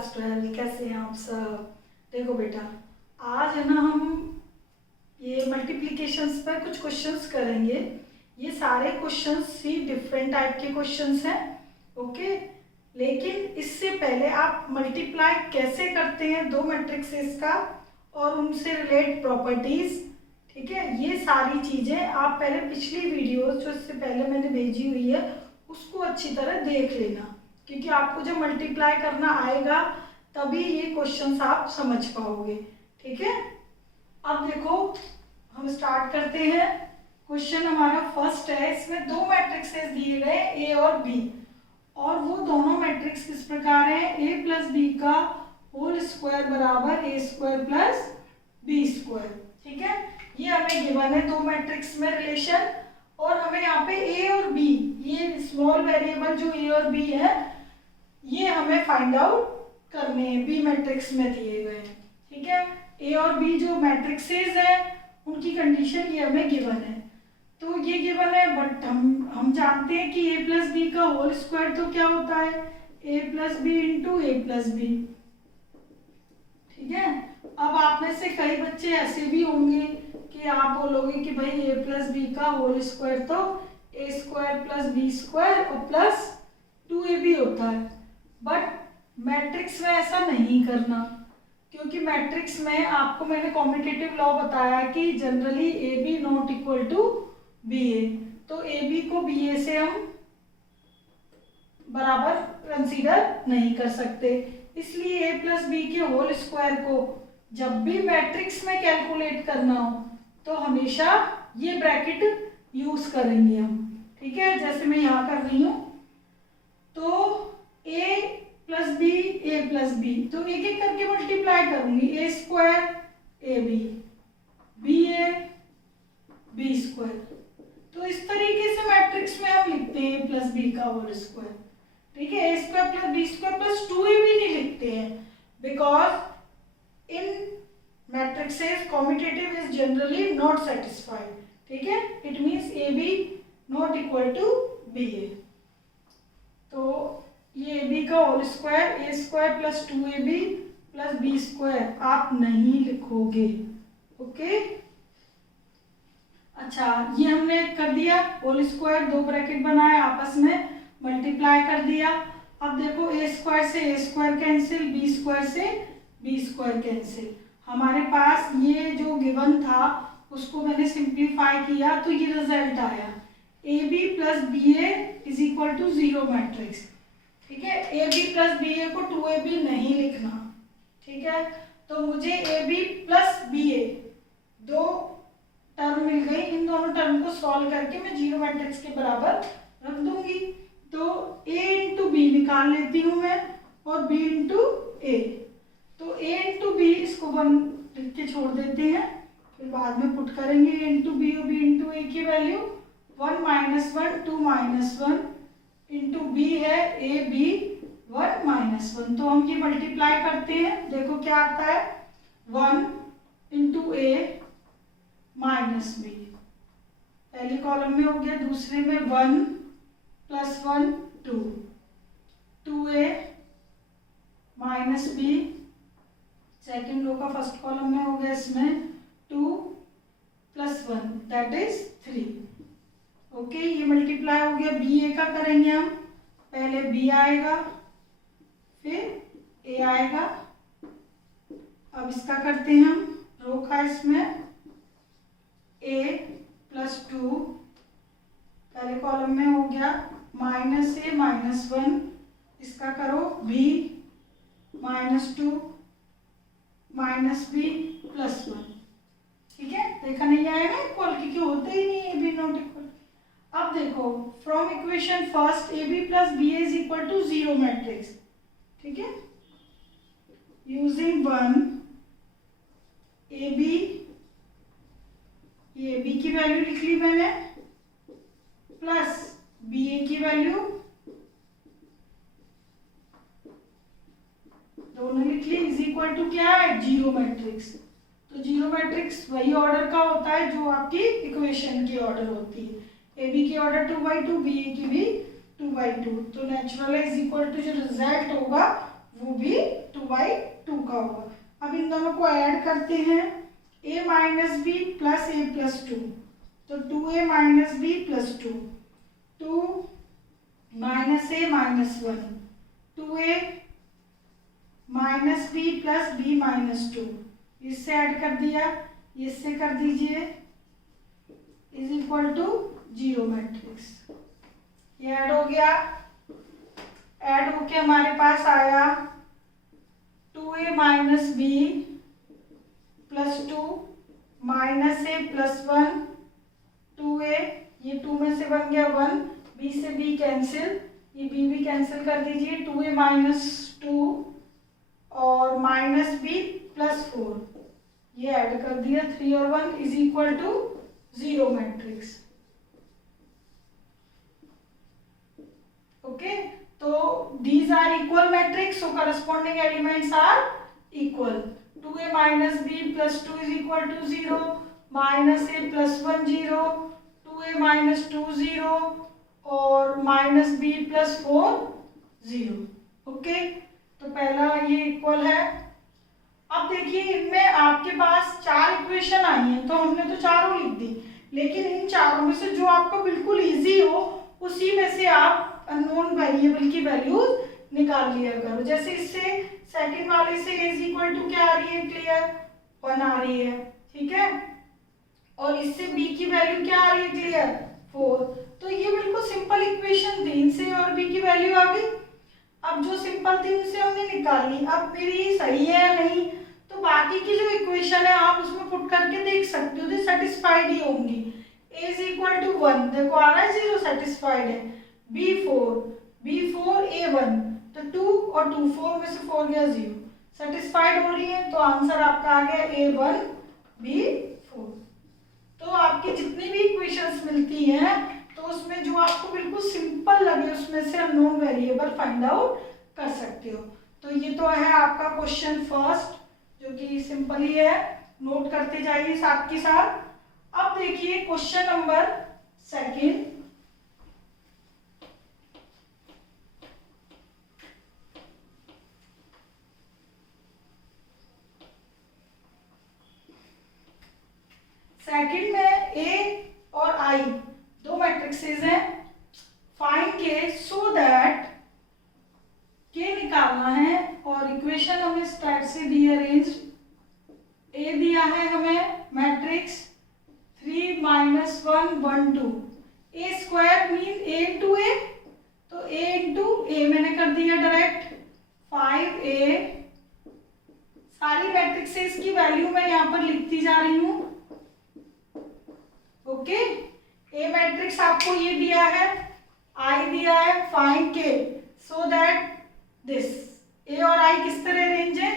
Class 12 कैसे हैं आप सब। देखो बेटा, आज है ना हम ये मल्टीप्लिकेशंस पर कुछ क्वेश्चंस करेंगे। ये सारे क्वेश्चंस ही डिफरेंट टाइप के क्वेश्चंस हैं, ओके। लेकिन इससे पहले आप मल्टीप्लाई कैसे करते हैं दो मैट्रिक्सेस का और उनसे रिलेट प्रॉपर्टीज, ठीक है, ये सारी चीज़ें आप पहले पिछली वीडियोस जो इससे पहले मैंने भेजी हुई है उसको अच्छी तरह देख लेना, क्योंकि आपको जब मल्टीप्लाई करना आएगा तभी ये क्वेश्चंस आप समझ पाओगे, ठीक है। अब देखो हम स्टार्ट करते हैं। क्वेश्चन हमारा फर्स्ट है, इसमें दो मैट्रिक्सेस दिए गए ए और बी, और वो दोनों मैट्रिक्स किस प्रकार है, ए प्लस बी का होल स्क्वायर बराबर ए स्क्वायर प्लस बी स्क्वायर, ठीक है। ये हमें गिवन है दो मैट्रिक्स में रिलेशन, और हमें यहाँ पे ए और बी, ये स्मॉल वेरिएबल जो ए और बी है ये हमें फाइंड आउट करने हैं, बी मैट्रिक्स में दिए गए हैं, ठीक है। ए और बी जो मैट्रिक्सेस हैं उनकी कंडीशन ये हमें गिवन है, तो ये गिवन है। बट हम जानते हैं कि ए प्लस बी का होल स्क्वायर तो क्या होता है, ए प्लस बी इंटू ए प्लस बी, ठीक है। अब आप में से कई बच्चे ऐसे भी होंगे कि आप बोलोगे कि भाई ए प्लस बी का होल स्क्वायर तो ए स्क्वायर प्लस बी स्क्वायर और प्लस 2ab होता है, बट मैट्रिक्स में ऐसा नहीं करना, क्योंकि मैट्रिक्स में आपको मैंने कॉम्यूटेटिव लॉ बताया कि generally A B not equal to B A, तो ए बी को बी ए से हम बराबर कंसीडर नहीं कर सकते, इसलिए ए प्लस बी के होल स्क्वायर को जब भी मैट्रिक्स में कैलकुलेट करना हो तो हमेशा ये ब्रैकेट यूज करेंगे हम, ठीक है। जैसे मैं यहाँ कर रही हूँ, तो ए प्लस बी, तो एक एक करके मल्टीप्लाई करूंगी, A square A B A B square, तो इस तरीके से मैट्रिक्स में हम लिखते हैं ए प्लस बी का होल स्क्वायर, ठीक है। A square plus B square plus 2ab नहीं लिखते हैं, because in matrices commutative is generally not satisfied, ठीक है। It means A B not equal to B A, तो ये ए बी का whole square A square plus 2ab plus B square आप नहीं लिखोगे, ओके। अच्छा, ये हमने कर दिया होल स्क्वायर, दो ब्रैकेट बनाए आपस में मल्टीप्लाई कर दिया। अब देखो ए स्क्वायर से ए स्क्वायर कैंसिल, बी स्क्वायर से बी स्क्वायर कैंसिल, हमारे पास ये जो गिवन था उसको मैंने सिंप्लीफाई किया तो ये रिजल्ट आया a b plus b a is equal to 0 matrix, ठीक है। A b plus b a को 2ab नहीं लिखना, ठीक है। तो मुझे a b plus b a दो टर्म मिल गई, इन दोनों टर्म को सॉल्व करके मैं 0 मैट्रिक्स के बराबर रख दूंगी, तो ए इंटू बी निकाल लेती हूँ मैं और बी इंटू ए, तो ए इंटू बी इसको 1 लिख के छोड़ देते हैं, फिर बाद में पुट करेंगे ए इंटू बी और बी इंटू ए की value 1 minus 1 2 minus 1 into b है ए बी 1 माइनस 1, तो हम ये मल्टीप्लाई करते हैं, देखो क्या आता है 1 इंटू ए माइनस बी, पहले कॉलम में हो गया, दूसरे में 1 plus 1 2a minus b, second row का फर्स्ट कॉलम में हो गया, इसमें 2 प्लस 1 दैट इज 3, ओके। ये मल्टीप्लाई हो गया, बी ए का करेंगे हम, पहले बी आएगा फिर ए आएगा, अब इसका करते हैं हम रो का, इसमें ए प्लस 2 पहले कॉलम में हो गया माइनस ए माइनस 1, इसका करो b minus 2 minus B plus 1, ठीक है। देखा नहीं आएगा इक्वल, क्योंकि होते ही नहीं ए बी नॉट इक्वल। अब देखो from equation first a b plus b is equal to 0 matrix, ठीक है। यूजिंग 1 ए बी, ये बी की वैल्यू लिख ली मैंने, प्लस बी ए की वैल्यू दोनों लिख ली, इज इक्वल टू क्या है 0 मैट्रिक्स, तो 0 मैट्रिक्स वही ऑर्डर का होता है जो आपकी इक्वेशन की ऑर्डर होती है, ए बी की ऑर्डर 2/2, बी ए की भी 2/2, तो नेचुरल इज इक्वल टू जो रिजल्ट होगा वो भी 2 दोनों को ऐड करते हैं, a minus B plus A plus two, तो 2a minus B plus two, 2 minus A minus 1, 2a minus B plus B minus two, इससे ऐड कर दिया, इससे कर दीजिए, इज इक्वल टू 0 मैट्रिक्स। ये ऐड हो गया, ऐड होके हमारे पास आया 2a minus B plus two minus A plus 1, 2a, ये 2 में से बन गया 1, b से b कैंसिल, ये b भी कैंसिल कर दीजिए, 2a माइनस 2 और माइनस बी प्लस 4, ये ऐड कर दिया, 3 और 1 is equal to 0 matrix. Okay, तो these are equal matrix, so corresponding elements are equal. 2a minus b plus 2 is equal to 0, minus a plus 1 0, 2a minus 2 0 और minus b plus 4 0. Okay, तो पहला ये equal है। अब देखिए इनमें आपके पास 4 इक्वेशन आई हैं, तो हमने तो चारों लिख दी, लेकिन इन चारों में से जो आपको बिल्कुल इजी हो उसी में से आप अननोन वेरिएबल की वैल्यूज निकाल लिया करो। जैसे इससे सेकंड वाले से a इक्वल टू क्या आ रही है, क्लियर 1 आ रही है, ठीक है, और इससे b की वैल्यू क्या आ रही है, क्लियर 4। तो ये बिल्कुल सिंपल इक्वेशन थी, इनसे और b की वैल्यू आ गई। अब जो सिंपल थी उनसे हमने निकाल ली, अब मेरी सही है या नहीं, तो बाकी की जो इक्वेशन है आप उसमें पुट करके देख सकते हो, तो सेटिस्फाइड ही होंगी। a इज इक्वल टू 1, देखो आ रहा है 0, सेटिस्फाइड है। b4 a1, तो 2 और 2 4 में से 4 गया 0, सेटिस्फाइड हो रही है, तो आंसर आपका आ गया a1 b4। तो आपकी जितनी भी इक्वेशंस मिलती हैं तो उसमें जो आपको बिल्कुल सिंपल लगे उसमें से अननोन वेरिएबल फाइंड आउट कर सकते हो। तो ये तो है आपका क्वेश्चन फर्स्ट, जो कि सिंपल ही है, नोट करते जाइए साथ के साथ। अब देखिए क्वेश्चन नंबर सेकंड, सेकंड में a और i दो मैट्रिक्सेस हैं, फाइंड के सो दैट के निकालना है, और इक्वेशन हमें इस टाइप से दी अरेंज। a दिया है हमें matrix 3 minus 1 1 2, a square mean a into a, तो a इंटू a मैंने कर दिया डायरेक्ट 5a। सारी मैट्रिक्सेस की वैल्यू मैं यहाँ पर लिखती जा रही हूँ। ओके, ए मैट्रिक्स आपको ये दिया है, आई दिया है, फाइंड के सो दैट दिस, ए और आई किस तरह रेंज है,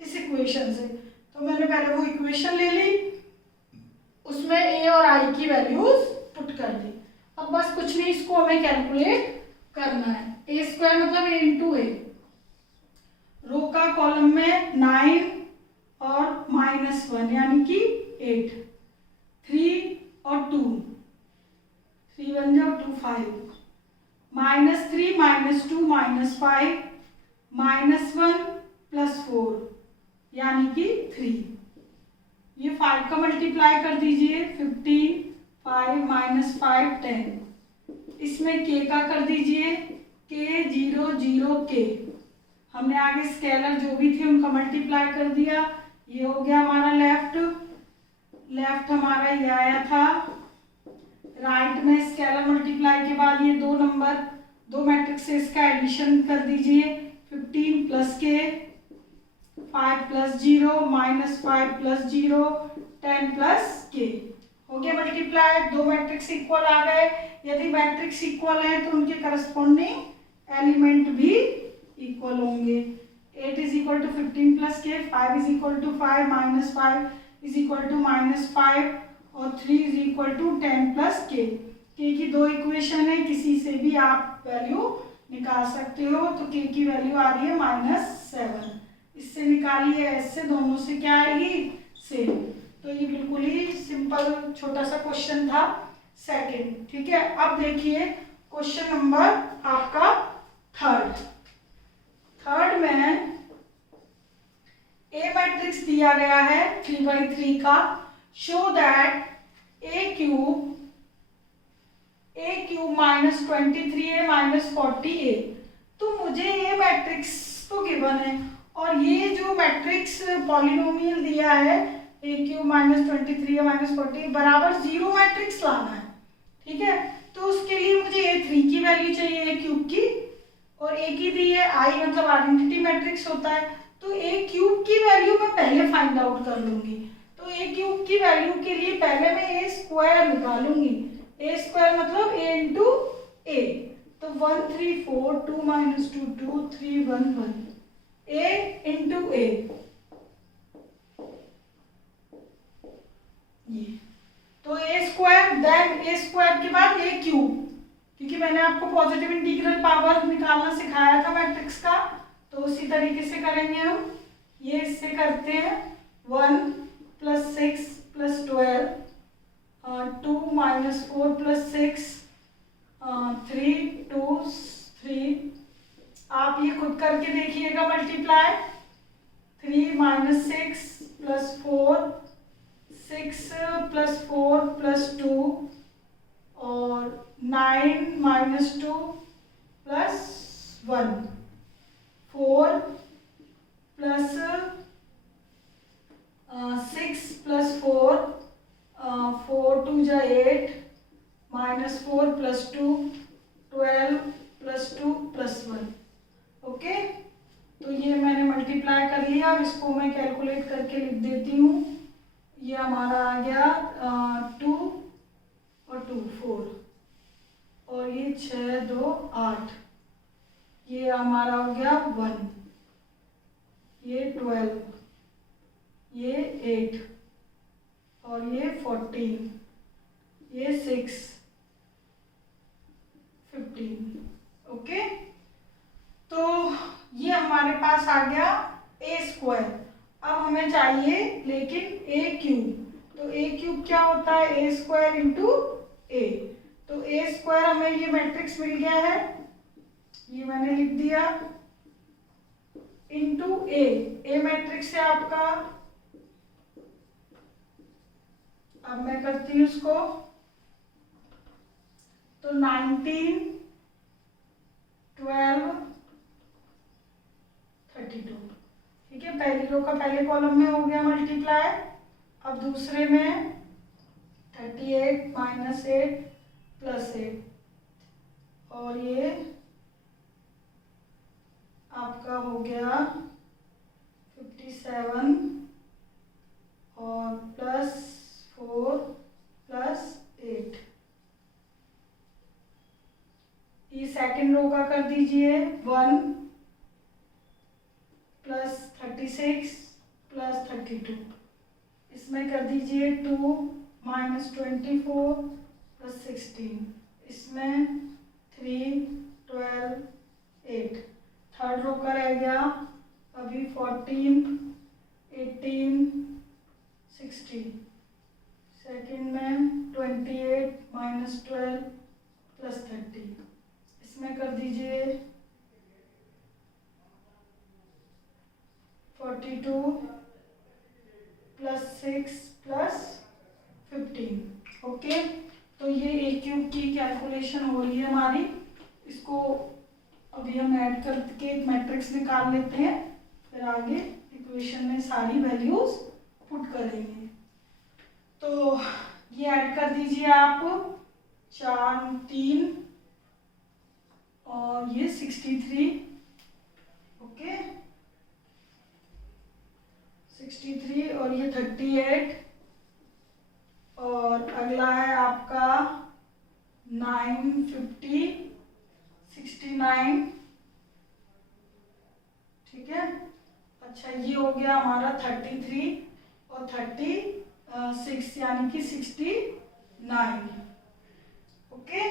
इस इक्वेशन से। तो मैंने पहले वो इक्वेशन ले ली, उसमें ए और आई की वैल्यूज पुट कर दी। अब बस कुछ नहीं, इसको हमें कैलकुलेट करना है। ए स्क्वायर मतलब ए इंटू ए, रो का कॉलम में 9 और -1 यानी कि 8, 3 और 2, 3 बन जाओ 2 5, -3 -2 -5 -1 +4 यानी कि 3। ये 5 का मल्टीप्लाई कर दीजिए, 15 5 -5 10। इसमें k का कर दीजिए, k 0 0 k। हमने आगे स्केलर जो भी थे उनका मल्टीप्लाई कर दिया, ये हो गया हमारा लेफ्ट हमारा ये आया था। राइट में स्केलर मल्टीप्लाई के बाद ये दो नंबर, दो मैट्रिक्सेस का एडिशन कर दीजिए, 15 plus k, 5 plus 0 -5 plus 0 10 plus के, हो गया मल्टीप्लाई। दो मैट्रिक्स इक्वल आ गए। यदि मैट्रिक्स इक्वल है तो उनके करस्पॉन्डिंग एलिमेंट भी इक्वल होंगे। 8 is equal to 15 plus k, 5 is equal to 5 -5 is equal to -5 और 3 इज इक्वल टू 10 प्लस के। के की दो इक्वेशन है, किसी से भी आप वैल्यू निकाल सकते हो। तो के की वैल्यू आ रही है -7, इससे निकालिए, ऐसे दोनों से क्या आएगी, सेम। तो ये बिल्कुल ही सिंपल छोटा सा क्वेश्चन था सेकंड, ठीक है। अब देखिए क्वेश्चन नंबर आपका थर्ड में ए मैट्रिक्स दिया गया है 3/3 का। Show that A cube -23a -40a। तो मुझे ये मैट्रिक्स तो गिवन है और ये जो मैट्रिक्स पॉलिनोमियल दिया है ए क्यूब -23a -40 बराबर 0 मैट्रिक्स लाना है। ठीक है, तो उसके लिए मुझे a3 की वैल्यू चाहिए ए क्यूब की, और ए की दी है आई मतलब आइडेंटिटी मैट्रिक्स होता है, तो ए क्यूब की वैल्यू मैं पहले फाइंड आउट कर लूंगी। तो ए क्यूब की वैल्यू के लिए पहले मैं ए स्क्वायर निकालूंगी। ए स्क्वायर मतलब ए इंटू ए, तो 1 3 4 2 -2 2 3 1 1 ए इंटू ए, ये तो ए स्क्वायर, देन ए स्क्वायर के बाद ए क्यूब, क्योंकि मैंने आपको पॉजिटिव इंटीग्रल पावर निकालना सिखाया था मैट्रिक्स का, तो उसी तरीके से करेंगे हम। ये इससे करते हैं 1 + 6 + 12 2 - 4 + 6 3 2 3। आप ये खुद करके देखिएगा मल्टीप्लाई। 3 - 6 + 4 6 + 4 + 2 और 9 - 2 + 1 4 + 6 + 4 4 2 = 8 -4 + 2 12 + 2 + 1। ओके, तो ये मैंने मल्टीप्लाई कर लिया। अब इसको मैं कैलकुलेट करके लिख देती हूँ। ये हमारा आ गया 2 और 2 4 और ये 6 2 8, ये हमारा हो गया 1, ये 12, ये 8 और ये 14, ये 6 15। ओके, तो ये हमारे पास आ गया ए स्क्वायर। अब हमें चाहिए लेकिन ए क्यूब, तो ए क्यूब क्या होता है? ए स्क्वायर इंटू ए। तो ए स्क्वायर हमें ये मैट्रिक्स मिल गया है, ये मैंने लिख दिया, इंटू ए। ए मैट्रिक्स है आपका, अब मैं करती हूँ उसको, तो 19 12 32। ठीक है, पहली रो का पहले कॉलम में हो गया मल्टीप्लाई। अब दूसरे में 38 - 8 + 8 और ये आपका हो गया 57 और +4 + 8। ये सेकंड रो का कर दीजिए 1 + 36 + 32। इसमें कर दीजिए 2 - 24 + 16। इसमें 3 12 8। थर्ड रो का रह गया अभी 14 18 16। सेकंड में 28 - 12 + 30। इसमें कर दीजिए 42 + 6 + 15। ओके, तो ये ए क्यूब की कैलकुलेशन हो रही है हमारी। इसको अभी हम ऐड करके एक मैट्रिक्स निकाल लेते हैं, फिर आगे इक्वेशन में सारी वैल्यूज पुट करेंगे। तो ये ऐड कर दीजिए आप 4 3 और ये 63। ओके, 63 और ये 38 और अगला है आपका 9 50 69। ठीक है, अच्छा ये हो गया हमारा 33 और 36 यानी कि 69। ओके,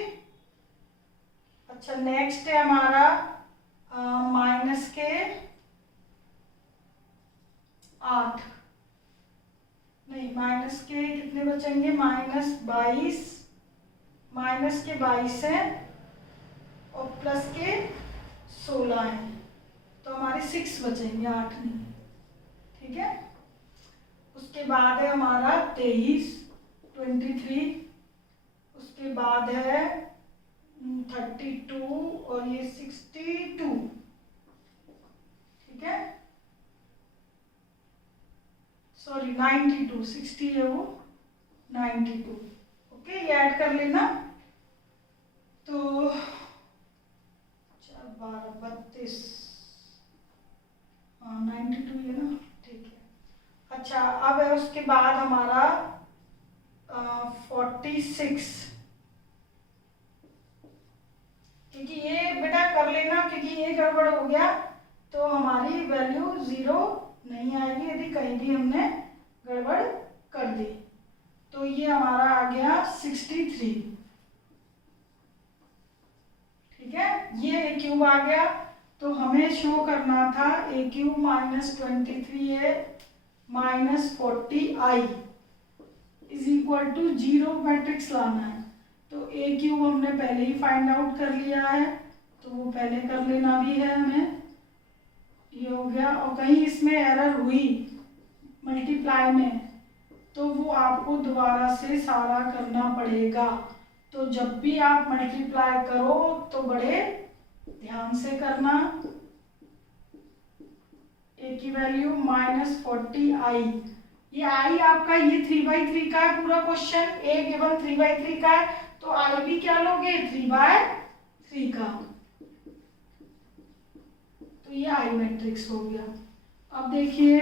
अच्छा नेक्स्ट है हमारा माइनस के 8, नहीं माइनस के कितने बचेंगे? -22, माइनस के 22 है और प्लस के 16 है, तो हमारे 6 बचेंगे, 8 नहीं। ठीक है, उसके बाद है हमारा 23, 23, उसके बाद है 32 और ये 62, ठीक है, सॉरी 92, 60 है वो, 92, ओके, ये ऐड कर लेना। तो 4, 12, 32, हाँ 92 है ना, ठीक है। अच्छा, अब है उसके बाद हमारा 46, क्योंकि ये बेटा कर लेना, क्योंकि ये गड़बड़ हो गया तो हमारी वैल्यू 0 नहीं आएगी यदि कहीं भी हमने गड़बड़ कर दी। तो ये हमारा आ गया 63, ठीक है, ये ए क्यूब आ गया। तो हमें शो करना था A cube minus 23a minus 40i is equal to 0 matrix लाना है। तो ए क्यूब हमने पहले ही फाइंड आउट कर लिया है, तो वो पहले कर लेना भी है हमें, ये हो गया। और कहीं इसमें एरर हुई मल्टीप्लाई में तो वो आपको दोबारा से सारा करना पड़ेगा। तो जब भी आप मल्टीप्लाई करो तो बड़े ध्यान से करना। ए की वैल्यू माइनस 40i, ये आई आपका ये 3/3 का है पूरा क्वेश्चन, ए गिवन 3/3 का है, तो आई भी क्या लोगे 3/3 का, तो ये आई मैट्रिक्स हो गया। अब देखिए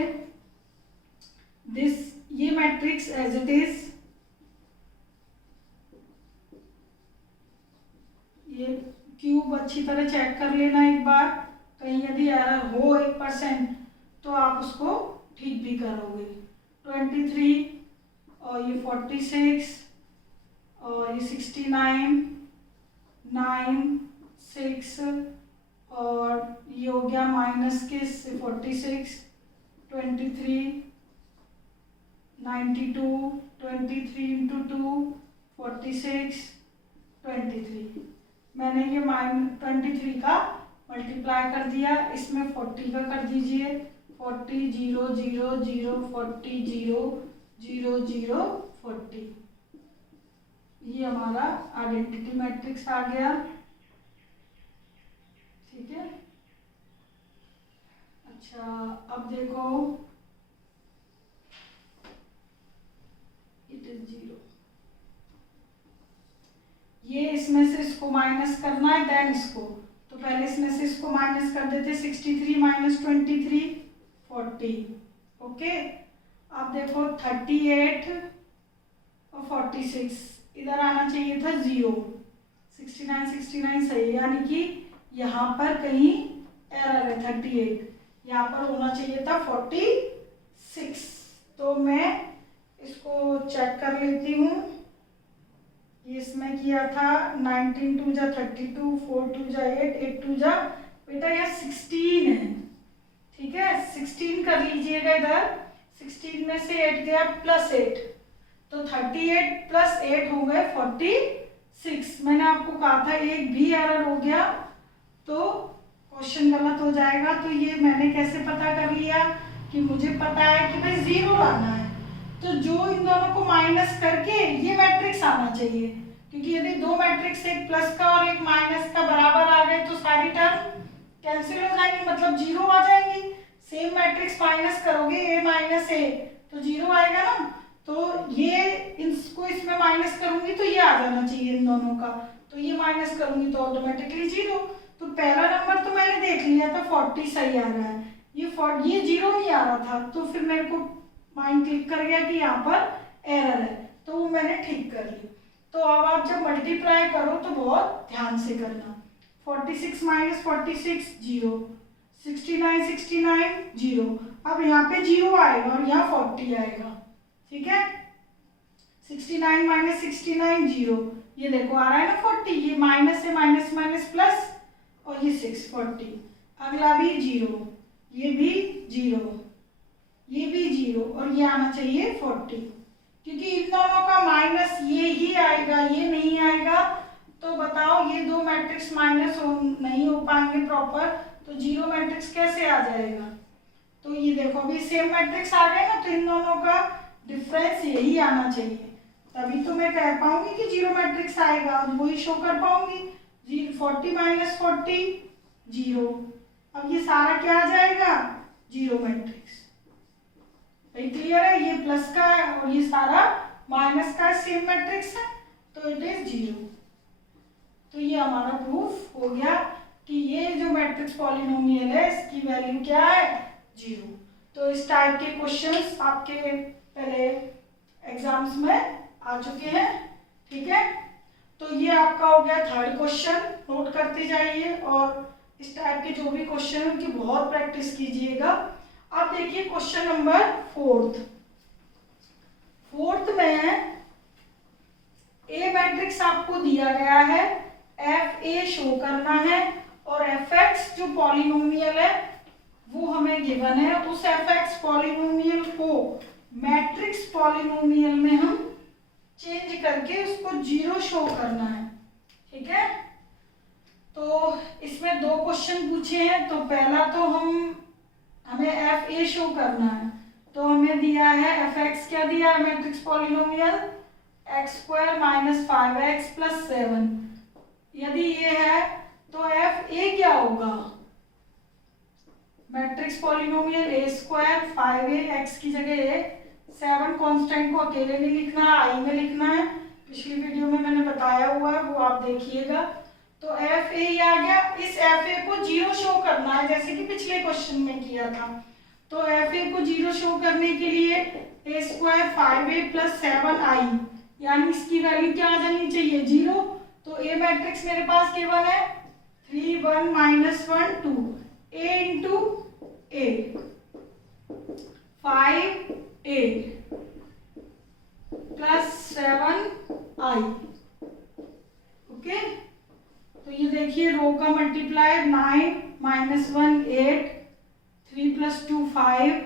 दिस, ये मैट्रिक्स एज इट इज, ये क्यूब अच्छी तरह चेक कर लेना एक बार, कहीं यदि एरर हो 1% तो आप उसको ठीक भी करोगे। 23 और ये 46 और ये 69, 9, 6 और ये हो गया माइनस के 46, 23, 92, 23 इंटू 2, 46, 23। मैंने ये 23 का मल्टीप्लाई कर दिया, इसमें 40 का कर दीजिए, 40, 0, 0, 0, 40, 0, 0, 0, 40। ये हमारा आइडेंटिटी मैट्रिक्स आ गया, ठीक है। अच्छा, अब देखो इट इज 0, ये इसमें से इसको माइनस करना है देन इसको, तो पहले इसमें से इसको माइनस कर देते, 63 माइनस 23 40, ओके। अब देखो 38 और 46 इधर आना चाहिए था 0, 69 69 सही, यानी कि यहाँ पर कहीं एरर है 38, यहाँ पर होना चाहिए था 46। तो मैं इसको चेक कर लेती हूँ, इसमें किया था 19 2 जा 32, 4 2 जा 8, 8 2 जा, बेटा यहाँ 16 है, ठीक है, 16 कर लीजिएगा इधर, 16 में से 8 गया प्लस 8, तो 38 प्लस 8 हो गए 46। मैंने आपको कहा था एक भी एरर हो गया तो क्वेश्चन गलत हो जाएगा। तो ये मैंने कैसे पता कर लिया कि मुझे पता है कि भाई 0 लाना है, तो जो इन दोनों को माइनस करके ये मैट्रिक्स आना चाहिए, क्योंकि यदि दो मैट्रिक्स एक प्लस का और एक माइनस का बराबर आ गए तो सारी टर्म कैंसिल हो जाएंगी, मतलब 0 आ जाएंगी। सेम मैट्रिक्स माइनस करोगे a माइनस ए तो 0 आएगा ना, तो ये इसको इसमें माइनस करूंगी तो ये आ जाना चाहिए इन दोनों का, तो ये माइनस करूंगी तो ऑटोमेटिकली 0। तो पहला नंबर तो मैंने देख लिया था 40 सही आ रहा है, ये 0 नहीं आ रहा था, तो फिर मेरे को माइंड क्लिक कर गया कि यहाँ पर एरर है, तो वो मैंने ठीक कर ली। तो अब आप जब मल्टीप्लाई करो तो बहुत ध्यान से करना, 46 माइनस 46 0, 69 69 0, अब यहाँ पे 0 आएगा और यहाँ 40 आएगा, ठीक है। 69 माइनस 69 0, ये देखो आ रहा है ना 40, ये माइनस है, माइनस माइनस प्लस और ये 6 40, अगला भी 0, ये भी 0, ये भी 0 और ये आना चाहिए 40, क्योंकि इन दोनों का माइनस ये ही आएगा, ये नहीं आएगा। तो बताओ ये दो मैट्रिक्स माइनस नहीं हो पाएंगे प्रॉपर, तो 0 मैट्रिक्स कैसे आ जाएगा। तो ये देखो अभी सेम मैट्रिक्स आ गए ना, तो इन दोनों का डिफरेंस यही आना चाहिए, तभी तो मैं कह पाऊंगी कि जीरो मैट्रिक्स आएगा, वही शो कर पाऊंगी। 40 माइनस 40 जीरो। अब ये सारा क्या आ जाएगा, जीरो मैट्रिक्स। भाई क्लियर है, ये प्लस का है और ये सारा माइनस का सेम मैट्रिक्स है, तो इट इज जीरो। तो ये हमारा प्रूफ हो गया कि ये जो मैट्रिक्स पॉलिनोमियल है इसकी वैल्यू क्या है, जीरो। तो इस टाइप के क्वेश्चंस आपके पहले एग्जाम्स में आ चुके हैं, ठीक है। तो ये आपका हो गया थर्ड क्वेश्चन, नोट करते जाइए और इस टाइप के जो भी क्वेश्चन है उनकी बहुत प्रैक्टिस कीजिएगा। अब देखिए क्वेश्चन नंबर फोर्थ में ए मैट्रिक्स आपको दिया गया है, एफ ए शो करना है और एफ एक्स जो पॉलिनोमियल है वो हमें गिवन है, उस एफ एक्स पॉलिनोमियल को मैट्रिक्स पॉलिनोमियल में हम चेंज करके उसको जीरो शो करना है, ठीक है। तो इसमें दो क्वेश्चन पूछे हैं, तो पहला तो हमें एफ ए शो करना है, तो हमें दिया है एफ एक्स, क्या दिया है matrix polynomial, x square minus 5x plus 7। यदि ये है तो एफ ए क्या होगा, मैट्रिक्स पॉलिनोमियल ए स्क्वायर 5a, एक्स की जगह ए, 7 कांस्टेंट को अकेले नहीं लिखना है, आई में लिखना है, पिछली वीडियो में मैंने बताया हुआ है, वो आप देखिएगा। तो एफ ए आ गया, इस एफ ए को जीरो शो करना है जैसे कि पिछले क्वेश्चन में किया था। तो एफ ए को जीरो शो करने के लिए ए स्क्वायर 5a प्लस 7i, यानी इसकी वैल्यू क्या आ जानी चाहिए, जीरो। तो ए मैट्रिक्स मेरे पास केवल है 3 1 minus 1 2, a into A 5a plus 7i, okay. तो ये देखिए रो का multiply 9 minus 1 8, 3 plus 2 5,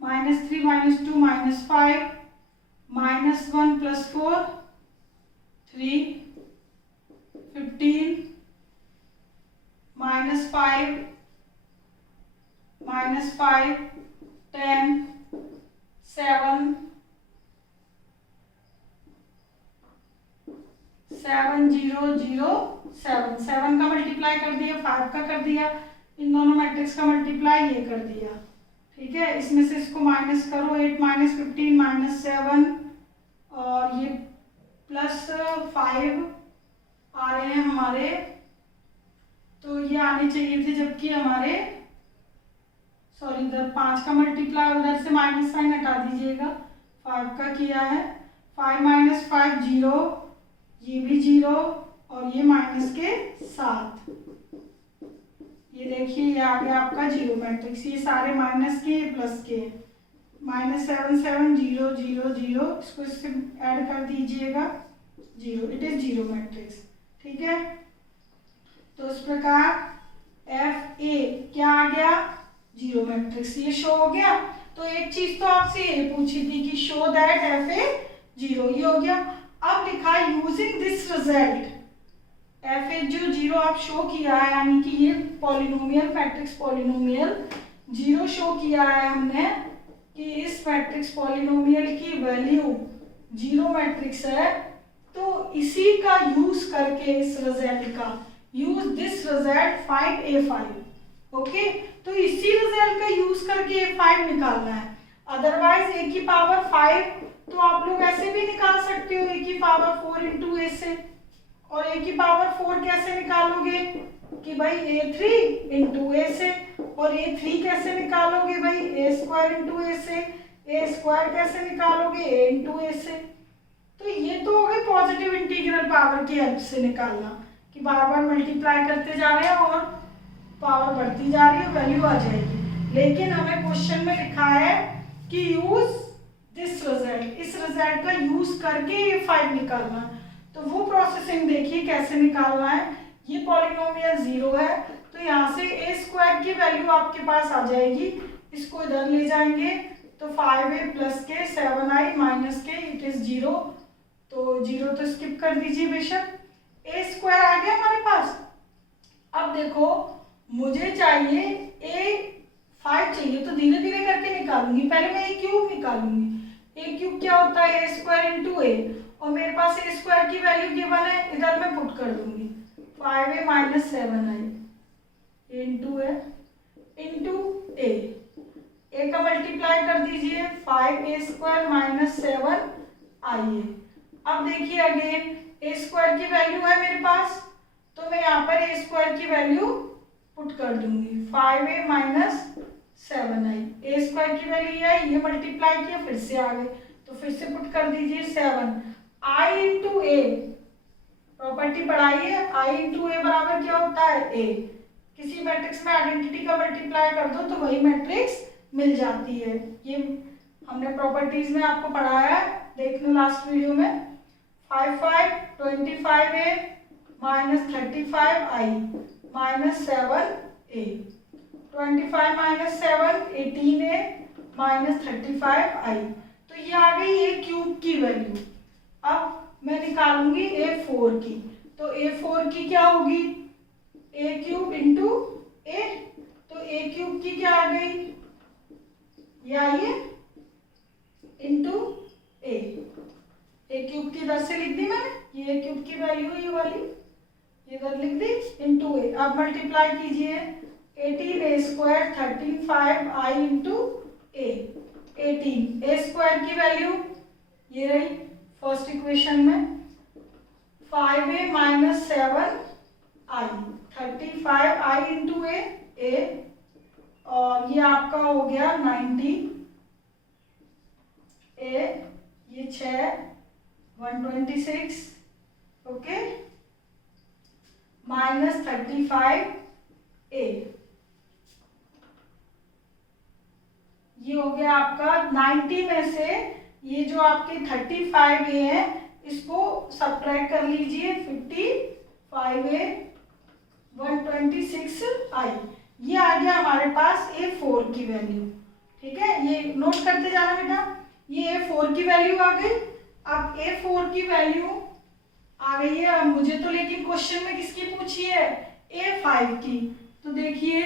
minus 3 minus 2 minus 5, minus 1 plus 4 3, 15, minus 5 minus 5 10 7 7 0 0 7, 7 का मल्टीप्लाई कर दिया, 5 का कर दिया, इन दोनों मैट्रिक्स का मल्टीप्लाई ये कर दिया, ठीक है। इसमें से इसको माइनस करो, 8 माइनस 15 माइनस 7 और ये प्लस 5 आ रहे हैं हमारे, तो ये आने चाहिए थे, जबकि हमारे सॉरी इधर 5 का मल्टीप्लाई, उधर से माइनस साइन हटा दीजिएगा, 5 का किया है, 5 माइनस 5 0, ये भी 0 और ये माइनस के साथ, ये देखिए ये आ गया आपका जीरो मैट्रिक्स। ये सारे माइनस के प्लस के, माइनस 7 7 0 0 0, इसको इससे ऐड कर दीजिएगा, zero, it is zero matrix, ठीक है। तो इस प्रकार एफ ए क्या आ गया, जीरो मैट्रिक्स, ये शो हो गया। तो एक चीज तो आपसे ये पूछी थी कि show that F A zero, ये हो गया। अब लिखा using this result, F A जो जीरो आप शो किया है, यानी कि ये polynomial matrix polynomial zero show किया है हमने कि इस मैट्रिक्स पॉलिनोमियल की वैल्यू जीरो मैट्रिक्स है, तो इसी का यूज करके इस रिजल्ट का use this result find a5, okay. तो इसी रिजल्ट का यूज करके a5 निकालना है, अदरवाइज a की पावर 5 तो आप लोग ऐसे भी निकाल सकते हो, a की पावर 4 इंटू ए से, और a की पावर 4 कैसे निकालोगे कि भाई a3 इंटू ए से, और a3 कैसे निकालोगे भाई a स्क्वायर इंटू ए से, a स्क्वायर कैसे निकालोगे a इंटू ए से। तो ये तो हो गई पॉजिटिव इंटीग्रल पावर की हेल्प से निकालना कि बार बार मल्टीप्लाई करते जा रहे हैं और पावर बढ़ती जा रही है, वैल्यू आ जाएगी। लेकिन हमें क्वेश्चन में लिखा है कि यूज दिस रिजल्ट, इस रिजल्ट का यूज करके ये 5 निकालना है। तो वो प्रोसेसिंग देखिए कैसे निकालना है। ये पॉलिनोमियल 0 है, तो यहाँ से ए स्क्वायर की वैल्यू आपके पास आ जाएगी, इसको इधर ले जाएंगे तो 5a प्लस के 7i माइनस के, इट इज 0, तो 0 तो स्किप कर दीजिए बेशक। ए स्क्वायर आ गया हमारे पास। अब देखो मुझे चाहिए a5 चाहिए, तो धीरे धीरे करके निकालूंगी, पहले मैं a क्यूब निकालूंगी। ए क्यूब क्या होता है, ए स्क्वायर इंटू ए, और मेरे पास ए स्क्वायर की वैल्यू गिवन है, इधर मैं पुट कर दूंगी 5a माइनस 7i इंटू ए इंटू ए का मल्टीप्लाई कर दीजिए 5a स्क्वायर माइनस 7ia। अब देखिए अगेन ए स्क्वायर की वैल्यू है मेरे पास, तो मैं यहाँ पर ए स्क्वायर की वैल्यू पुट कर दूंगी 5a माइनस 7i। ए स्क्वायर की वैल्यू है, ये मल्टीप्लाई किया फिर से आ गए, तो फिर से पुट कर दीजिए 7 i इंटू ए, प्रॉपर्टी बढ़ाइए, i इंटू ए बराबर क्या होता है ए। किसी मैट्रिक्स में आइडेंटिटी का मल्टीप्लाई कर दो तो वही मैट्रिक्स मिल जाती है। ये हमने प्रॉपर्टीज में आपको पढ़ाया है, देख लो लास्ट वीडियो में। 5 5 25a minus 35i minus 7a, 25 minus 7 18a minus 35i। तो ये आ गई ए क्यूब की वैल्यू। अब मैं निकालूंगी a4 की, तो a4 की क्या होगी, ए क्यूब इंटू ए, तो ए क्यूब की क्या आ गई, ये आइए इंटू ए क्यूब की इधर से लिख दी मैंने, ये ए क्यूब की वैल्यू ये वाली इधर लिख दी इंटू ए। अब मल्टीप्लाई कीजिए 18a स्क्वायर 35i इंटू ए, 18 ए स्क्वायर की वैल्यू ये रही फर्स्ट इक्वेशन में 5a minus 7i, 35i into ए, और ये आपका हो गया 90 ए, ये 6 126 ओके माइनस 35 ए, ये हो गया आपका 90 में से ये जो आपके 35 ए है इसको सब्ट्रैक्ट कर लीजिए 55 ए 126 आई, ये आ गया हमारे पास A4 की वैल्यू। ठीक है, ये नोट करते जाना बेटा, ये A4 की वैल्यू आ गई। अब A4 की वैल्यू आ गई है, अब मुझे तो लेकिन क्वेश्चन में किसकी पूछी है, A5 की, तो देखिए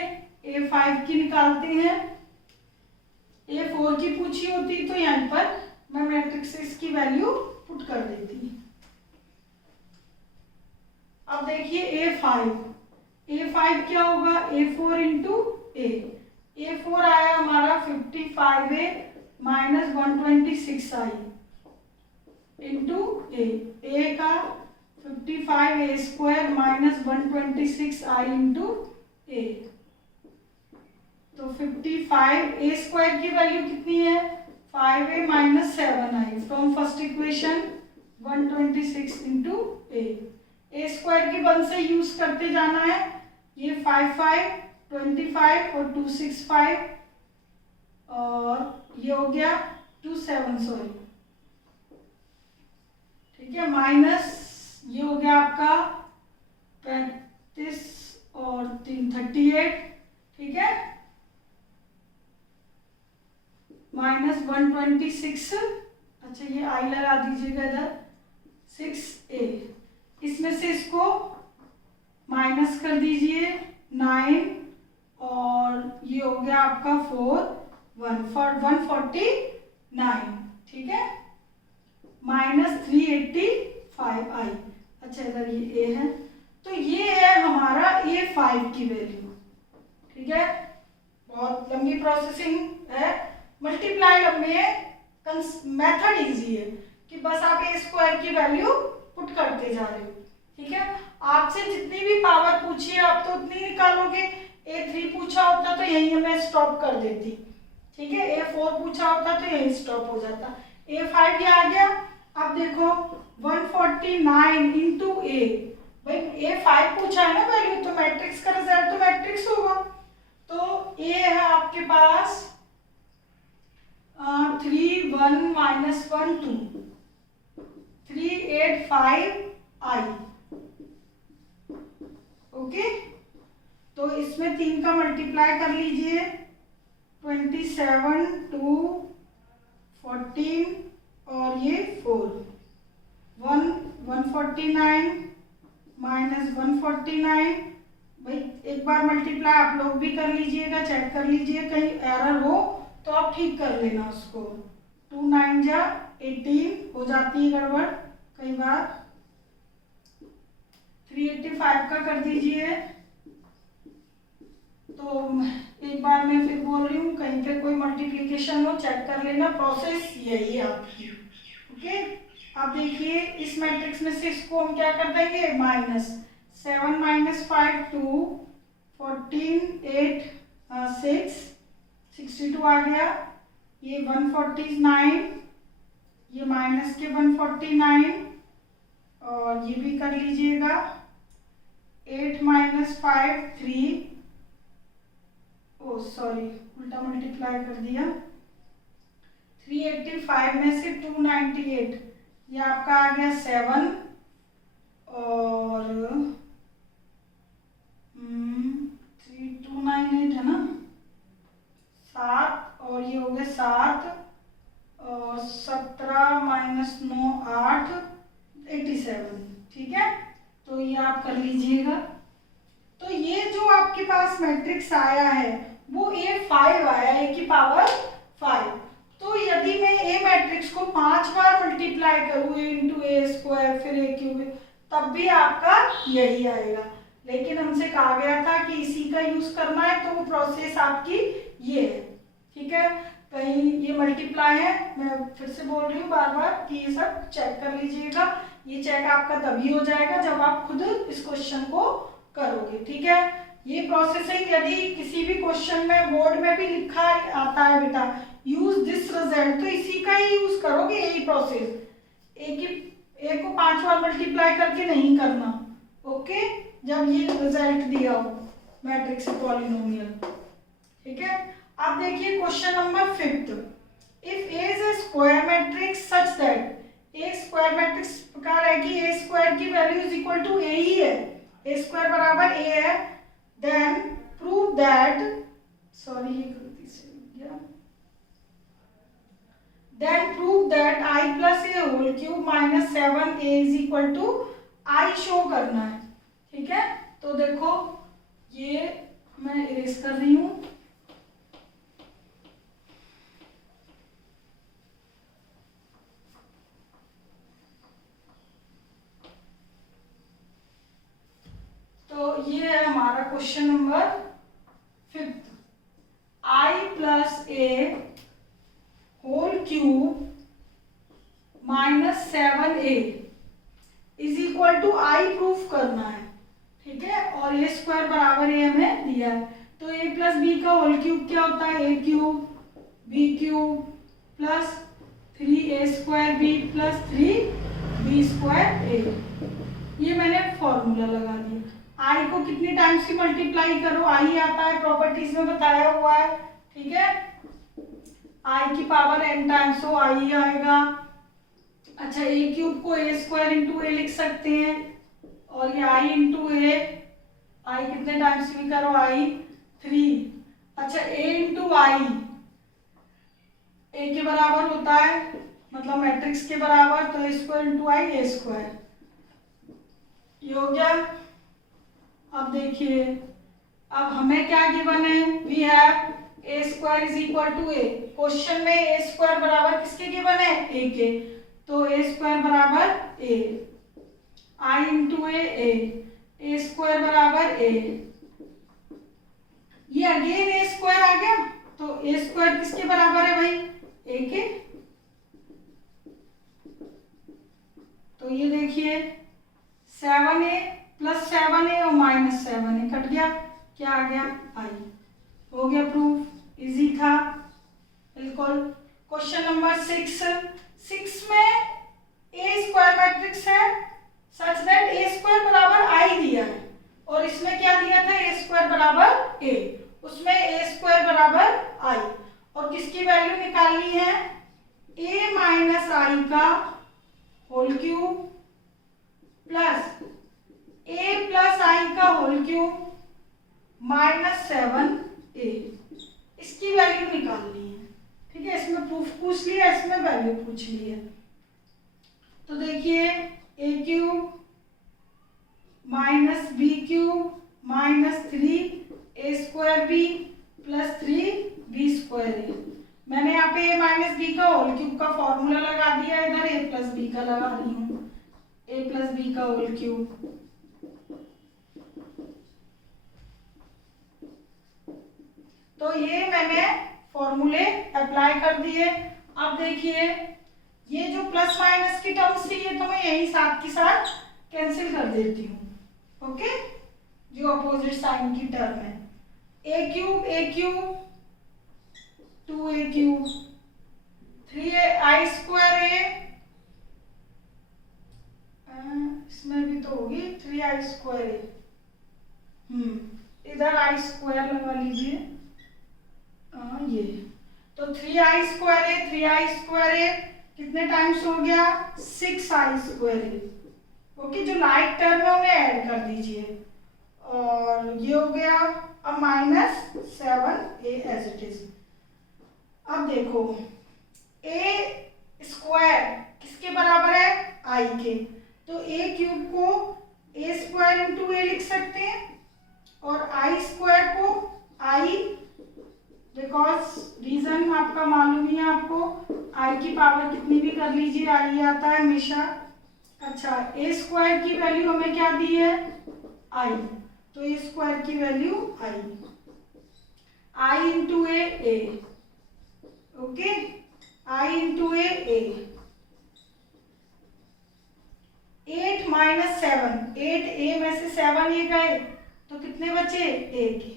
A5 की निकालते हैं। A4 की पूछी होती तो यहाँ पर मैं मैट्रिक्स से इसकी वैल्यू पुट कर देती। अब देखिए A5 क्या होगा, A4 इंटू A4 आया हमारा 55a minus 126i into A का 55a square minus 126i into A, तो 55a स्क्वायर की वैल्यू कितनी है 5a minus 7i from first equation 126 into A square की 1 से यूज करते जाना है, ये 55 25 और 265 और ये हो गया 27 सॉरी, ठीक है, माइनस ये हो गया आपका 35 और 38, ठीक है, माइनस 126, अच्छा ये आई लगा दीजिएगा इधर 6a, इसमें से इसको माइनस कर दीजिए 9 और ये हो गया आपका 149, ठीक है, माइनस 385i, अच्छा इधर ये a है, तो ये है हमारा A5 की वैल्यू। ठीक है, बहुत लंबी प्रोसेसिंग है, मल्टीप्लाई लंबी है, मेथड इजी है कि बस आप ए स्क्वायर की वैल्यू पुट करते जा रहे हो। ठीक है, आपसे जितनी भी पावर पूछी है आप तो उतनी निकालोगे, A3 पूछा होता तो यहीं मैं स्टॉप कर देती, ठीक है, A4 पूछा होता तो यहीं स्टॉप हो जाता, A5 ये आ गया। अब देखो 149 इंटू A, भाई A5 पूछा है ना वैल्यू, तो मैट्रिक्स का रिजल्ट तो मैट्रिक्स होगा, तो A है आपके पास 3 1 माइनस 1 2 385i, ओके, तो इसमें 3 का मल्टीप्लाई कर लीजिए 27 2 14 और ये 4 149 माइनस 149, भाई एक बार मल्टीप्लाई आप लोग भी कर लीजिएगा, चेक कर लीजिए, कहीं एरर हो तो आप ठीक कर लेना उसको। 2 9 जा 18 हो जाती है गड़बड़ कई बार। 385 का कर दीजिए। तो एक बार मैं फिर बोल रही हूँ, कहीं पे कोई मल्टीप्लिकेशन हो चेक कर लेना, प्रोसेस यही है आपकी। ओके, अब देखिए इस मैट्रिक्स में से इसको हम क्या कर देंगे, माइनस 7 - 5 2 14 8 6 62 आ गया। ये 149, ये माइनस के 149, और ये भी कर लीजिएगा 8 - 5 3, ओ सॉरी उल्टा मल्टीप्लाई कर दिया। 385 में से 298, ये आपका आ गया 7, और 3298 है ना, 7, और ये हो गया 7, और 17 - 9 8 87। ठीक है, तो ये आप कर लीजिएगा। तो ये जो आपके पास मैट्रिक्स आया है वो A5 आया, A की पावर 5। तो यदि मैं ए मैट्रिक्स को 5 बार मल्टीप्लाई करूँ, A × A² फिर A³ तब भी आपका यही आएगा। लेकिन हमसे कहा गया था कि इसी का यूज करना है, तो वो प्रोसेस आपकी ये है। ठीक है, कहीं ये मल्टीप्लाई है, मैं फिर से बोल रही हूँ बार बार कि ये सब चेक कर लीजिएगा। ये चेक आपका तभी हो जाएगा जब आप खुद इस क्वेश्चन को करोगे। ठीक है, ये प्रोसेसिंग यदि किसी भी क्वेश्चन में बोर्ड में भी लिखा आता है बेटा यूज दिस रिजल्ट, तो इसी का ही यूज करोगे, यही प्रोसेस। ए को 5 बार मल्टीप्लाई करके नहीं करना। ओके, जब ये रिजल्ट दिया हो मैट्रिक्स पॉलिनोमियल। ठीक है, अब देखिए question number 5। If A is a square matrix such that, एक स्क्वायर मैट्रिक्स प्रकार है कि ए स्क्वायर की वैल्यू इज इक्वल टू ए ही है, ए स्क्वायर बराबर ए है, देन प्रूव दैट, सॉरी ये गलती से गया, then prove that i + a whole cube - 7a is equal to i show करना है। ठीक है, तो देखो ये मैं इरेज कर रही हूं। तो ये है हमारा question number 5, i + a whole cube - 7a is equal to i proof करना है। ठीक है, और ए स्क्वायर बराबर ए हमें दिया है, तो a + b का होल क्यूब क्या होता है, a³ b³ plus 3a² b plus 3b² a। ये मैंने फॉर्मूला लगा दिया। i को कितनी टाइम्स की मल्टीप्लाई करो, i आता है प्रॉपर्टीज में बताया हुआ है। ठीक है, i की पावर n टाइम्स हो i आएगा। अच्छा, a³ को a² × a लिख सकते हैं, और ये i × a, i कितने टाइम्स भी करो i 3। अच्छा, a × i, a के बराबर होता है मतलब मैट्रिक्स के बराबर, तो a² × i a²। ये हो गया। अब देखिए, अब हमें क्या गिवन है, we have a² is equal to a। Question में a² बराबर किसके गिवन है, a के, तो a² बराबर a, i × a² बराबर a। ये अगेन a² आ गया, तो a² किसके बराबर है भाई, a के। तो ये देखिए 7a + 7a और -7a कट गया, क्या आ गया, i। हो गया प्रूफ, इजी था बिल्कुल। क्वेश्चन नंबर 6 में ए स्क्वायर मैट्रिक्स है सच दैट a² बराबर i दिया है, और इसमें क्या दिया था, a² बराबर a, उसमें a² बराबर i, और किसकी वैल्यू निकालनी है, a - i का whole cube plus a + i का होल क्यूब -7a, इसकी वैल्यू निकालनी है। ठीक है, इसमें प्रूफ पूछ लिया, इसमें वैल्यू पूछ ली है। तो देखिए a³ - b³ - 3a² b plus 3b² a, मैंने यहाँ पे a माइनस बी का होल क्यूब का फॉर्मूला लगा दिया, इधर a प्लस बी का लगा रही हूँ, a प्लस बी का होल क्यूब। तो ये मैंने फॉर्मूले अप्लाई कर दिए। अब देखिए ये जो प्लस माइनस की टर्म्स थी ये तो मैं यही साथ के साथ कैंसिल कर देती हूँ। ओके, जो अपोजिट साइन की टर्म है, A cube 2a cube 3i square A, इसमें भी तो होगी 3i स्क्वायर ए, इधर i स्क्वायर लगा लीजिए, ये तो 3i स्क्वायर ए कितने टाइम्स हो गया, 6i स्क्वायर ए। ओके, जो लाइक टर्म है उन्हें ऐड कर दीजिए और ये हो गया अब minus 7a as it is. अब देखो a स्क्वायर किसके बराबर है, i के, तो a क्यूब को a स्क्वायर इंटू ए लिख सकते हैं और i स्क्वायर को i, बिकॉज रीजन आपका मालूम ही है आपको, i की पावर कितनी भी कर लीजिए i आता है हमेशा। अच्छा, a स्क्वायर की वैल्यू हमें क्या दी है, i, तो a स्क्वायर की value i into A, okay, i into A, 8 minus 7, 8a में से 7 ये गए तो कितने बचे, a के,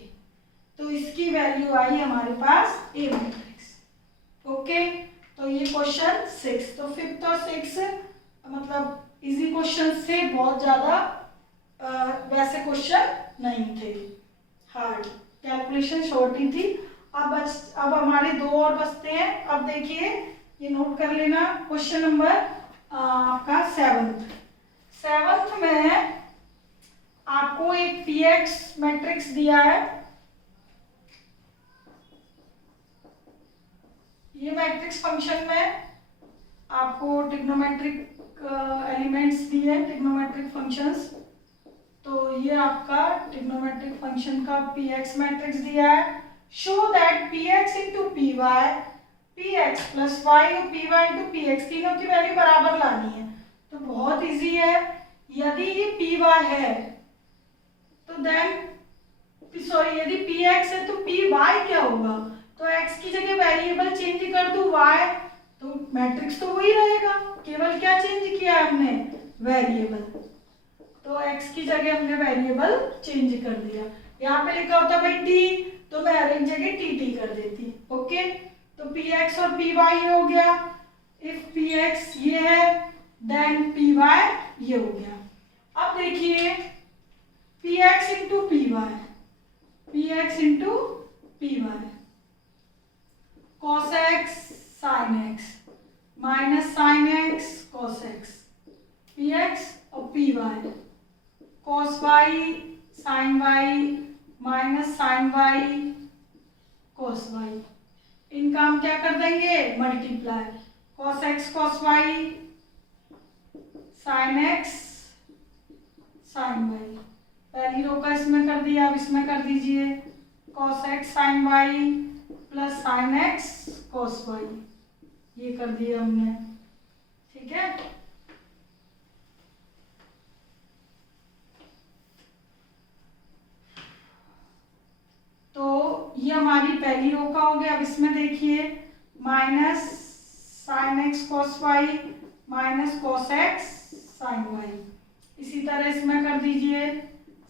तो इसकी वैल्यू आई हमारे पास a मैट्रिक्स। ओके, तो ये क्वेश्चन 6, तो 5th और 6th मतलब इजी क्वेश्चन थे, बहुत ज्यादा वैसे क्वेश्चन नहीं थे, हार्ड, कैलकुलेशन शॉर्ट ही थी। अब हमारे 2 और बचते हैं। अब देखिए ये नोट कर लेना, क्वेश्चन नंबर आपका 7th में आपको एक px मैट्रिक्स दिया है। ये मैट्रिक्स फंक्शन में आपको ट्रिग्नोमेट्रिक एलिमेंट्स दिए हैं, ट्रिग्नोमेट्रिक फंक्शंस, तो ये आपका ट्रिग्नोमेट्रिक फंक्शन का px मैट्रिक्स दिया है। Show that px into p y, px plus y और py इंटू px तीनों की वैल्यू बराबर लानी है। तो बहुत इजी है, यदि ये py है तो देन यदि px है तो py क्या होगा, तो x की जगह वेरिएबल चेंज कर दूं y, तो मैट्रिक्स तो वही रहेगा, केवल क्या चेंज किया हमने, वेरिएबल, तो x की जगह हमने वेरिएबल चेंज कर दिया। यहाँ पे लिखा होता भाई t, तो मैं हर एक जगह टी कर देती। ओके, तो px और py ये हो गया, इफ px ये है देन py ये हो गया। अब देखिए px into py, cos x sin x minus sin x cos x, px और py, cos y sin y minus sin y cos y, इनका हम क्या कर देंगे, multiply, cos x cos y sin x sin y, पहली रो का इसमें कर दिया, अब इसमें कर दीजिए cos x sin y plus sin x cos y, ये कर दिया हमने, ठीक है। तो ये हमारी पहली रो का हो गया। अब इसमें देखिए minus sin x cos y minus cos x sin y, इसी तरह इसमें कर दीजिए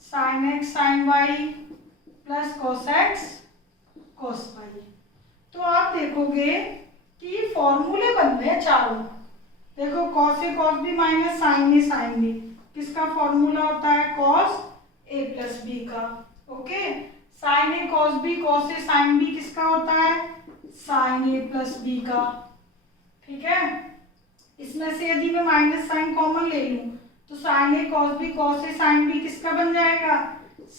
sin x sin y plus cos x cos y। तो आप देखोगे कि फॉर्मूले बन रहे हैं चारों, देखो cos a cos b minus sin a sin b, किसका फॉर्मूला होता है, cos a प्लस b का। Okay, sin a cos b cos a sin b किसका होता है, sin a प्लस b का, ठीक है। इसमें से यदि मैं माइनस साइन कॉमन ले लूं तो sin a cos b cos a sin b किसका बन जाएगा,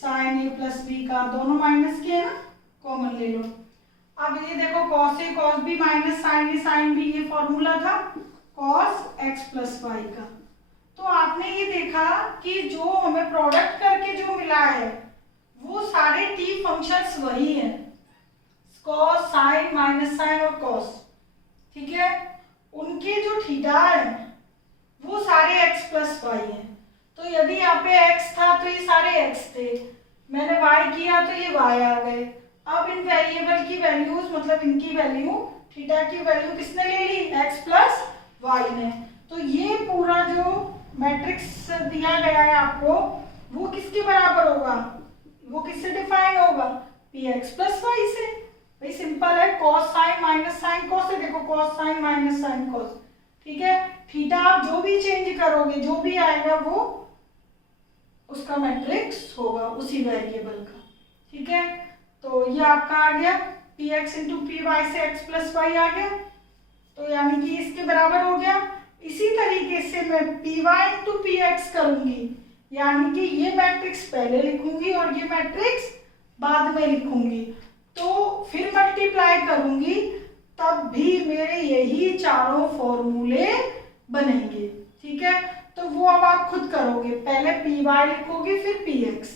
sin a प्लस b का, दोनों माइनस के है ना, कॉमन ले लो। अब ये देखो cos a cos b minus sin a sin b, ये फॉर्मूला था cos x प्लस y का। तो आपने ये देखा कि जो हमें प्रोडक्ट करके जो मिला है वो सारे t फंक्शंस वही हैं, कॉस, साइन, माइनस साइन और कॉस, ठीक है, उनके जो थीटा है वो सारे x प्लस वाई है। तो यदि यहाँ पे x था तो ये सारे x थे, मैंने y किया तो ये y आ गए। अब इन वेरिएबल की वैल्यूज, मतलब इनकी वैल्यू, थीटा की वैल्यू किसने ले ली, x प्लस वाई ने। तो ये पूरा जो मैट्रिक्स दिया गया है आपको वो किसके बराबर होगा, वो किससे डिफाइन होगा, पी एक्स प्लस वाई से। भाई सिंपल है, cos sine minus sine cos है, देखो cos sine minus sine cos, ठीक है। थीटा आप जो भी चेंज करोगे, जो भी आएगा वो उसका मैट्रिक्स होगा उसी वेरिएबल का, ठीक है। तो ये आपका आ गया p x into p y से एक्स प्लस वाई आ गया, तो यानी कि इसके बराबर हो गया। इसी तरीके से मैं p y into p x करूंगी, यानी कि ये मैट्रिक्स पहले लिखूंगी और ये मैट्रिक्स बाद में लिखूंगी, तो फिर मल्टीप्लाई करूंगी, तब भी मेरे यही चारों फॉर्मूले बनेंगे, ठीक है। तो वो अब आप खुद करोगे, पहले पी वाई लिखोगे फिर पी एक्स,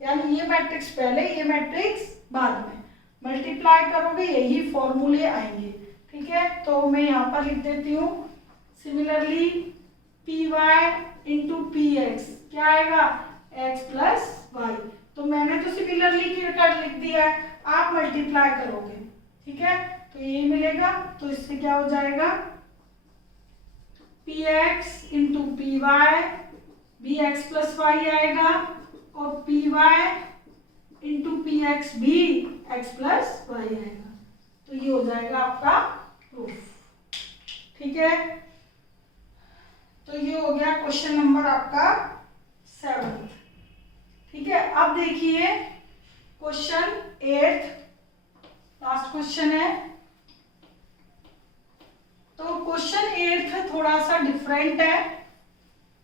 यानी ये मैट्रिक्स पहले ये मैट्रिक्स बाद में, मल्टीप्लाई करोगे यही फॉर्मूले आएंगे, ठीक है। तो मैं यहाँ पर लिख देती हूँ similarly p y into p x क्या आएगा, एक्स प्लस वाई। तो मैंने तो सिमिलरली कर लिख दिया है, आप मल्टीप्लाई करोगे, ठीक है, तो यही मिलेगा। तो इससे क्या हो जाएगा, p x into p y भी एक्स प्लस वाई आएगा, और p y into p x भी एक्स प्लस वाई आएगा। तो ये हो जाएगा आपका प्रूफ, ठीक है। तो ये हो गया क्वेश्चन नंबर आपका 7, ठीक है। अब देखिए क्वेश्चन 8, लास्ट क्वेश्चन है। तो क्वेश्चन 8 थोड़ा सा डिफरेंट है,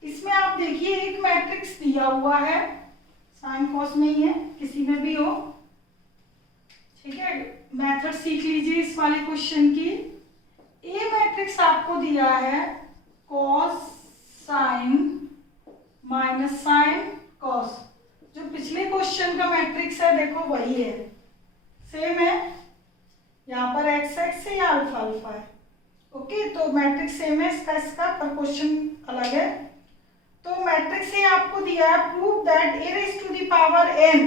इसमें आप देखिए एक मैट्रिक्स दिया हुआ है, साइन कॉस में ही है, किसी में भी हो, ठीक है। मेथड सीख लीजिए इस वाले क्वेश्चन की। ए मैट्रिक्स आपको दिया है cos sine minus sine cos, जो पिछले क्वेश्चन का मैट्रिक्स है देखो वही है, सेम है, यहाँ पर एक्स एक्स है या अल्फा अल्फा है, ओके। तो मैट्रिक्स सेम है इसका पर क्वेश्चन अलग है। तो मैट्रिक्स से आपको दिया है prove that a raise to the power n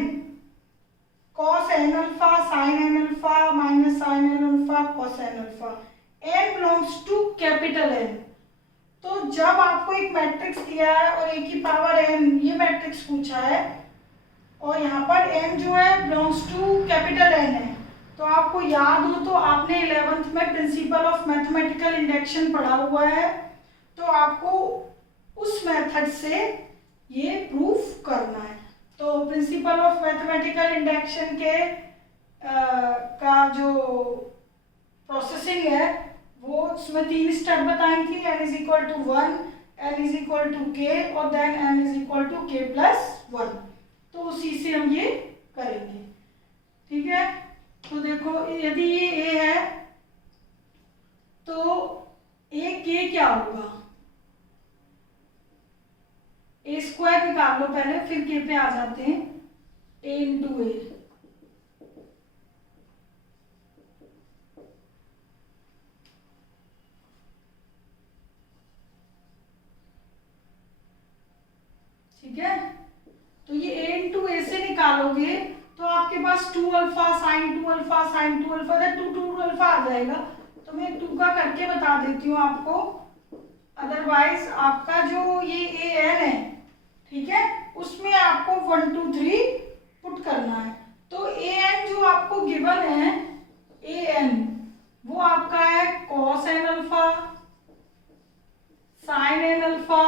cos n alpha sin n alpha minus sin n alpha cos n alpha n belongs to capital N। तो जब आपको एक मैट्रिक्स दिया है और a की पावर n ये मैट्रिक्स पूछा है, और यहाँ पर n जो है बिलोंग्स टू कैपिटल N है, तो आपको याद हो तो आपने 11th में प्रिंसिपल ऑफ मैथमेटिकल इंडक्शन पढ़ा हुआ है, तो आपको उस मेथड से ये प्रूफ करना है। तो प्रिंसिपल ऑफ मैथमेटिकल इंडक्शन के का जो प्रोसेसिंग है वो उसमें 3 स्टेप बताई थी, n is equal to 1, n is equal to k और then n is equal to k plus 1। तो उसी से हम ये करेंगे, ठीक है। तो देखो यदि ये a है तो a k क्या होगा, ए स्क्वायर निकाल लो पहले फिर के पे आ जाते हैं, a इंटू ए, ठीक है। तो ये a इंटू ए से निकालोगे तो आपके पास 2 alpha sine 2 alpha sine 2 alpha 2 alpha आ जाएगा। तो मैं 2 का करके बता देती हूँ आपको, अदरवाइज आपका जो ये ए एन है, ठीक है, उसमें आपको 1 2 3 पुट करना है। तो ए एन जो आपको गिवन है ए एन वो आपका है cos n alpha sine n alpha